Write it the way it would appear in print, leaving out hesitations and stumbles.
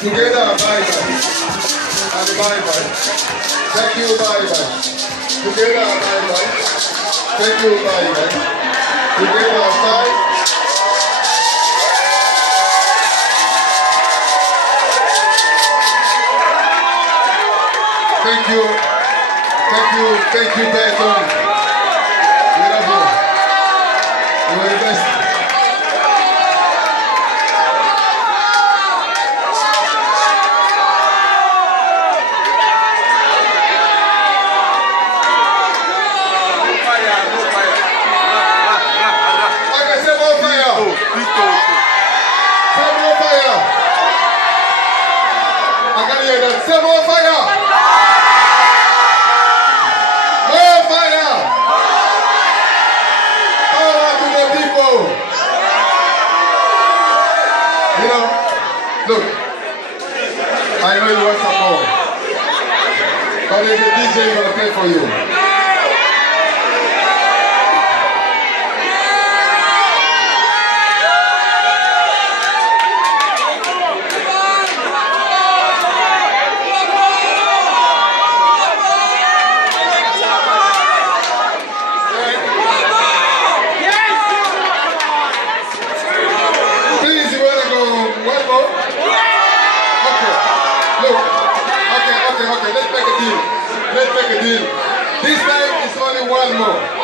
Together, bye-bye. And bye-bye. Thank you, bye-bye. Together, bye-bye. Thank you, bye-bye. Together, bye. Thank you. Thank you. Thank you, Brighton. We love you. You are the best. Say more fire! More fire! Power to the people! You know, look, I know you want some more, but there's a DJ gonna play for you. Okay, let's make a deal. This time it's only one more.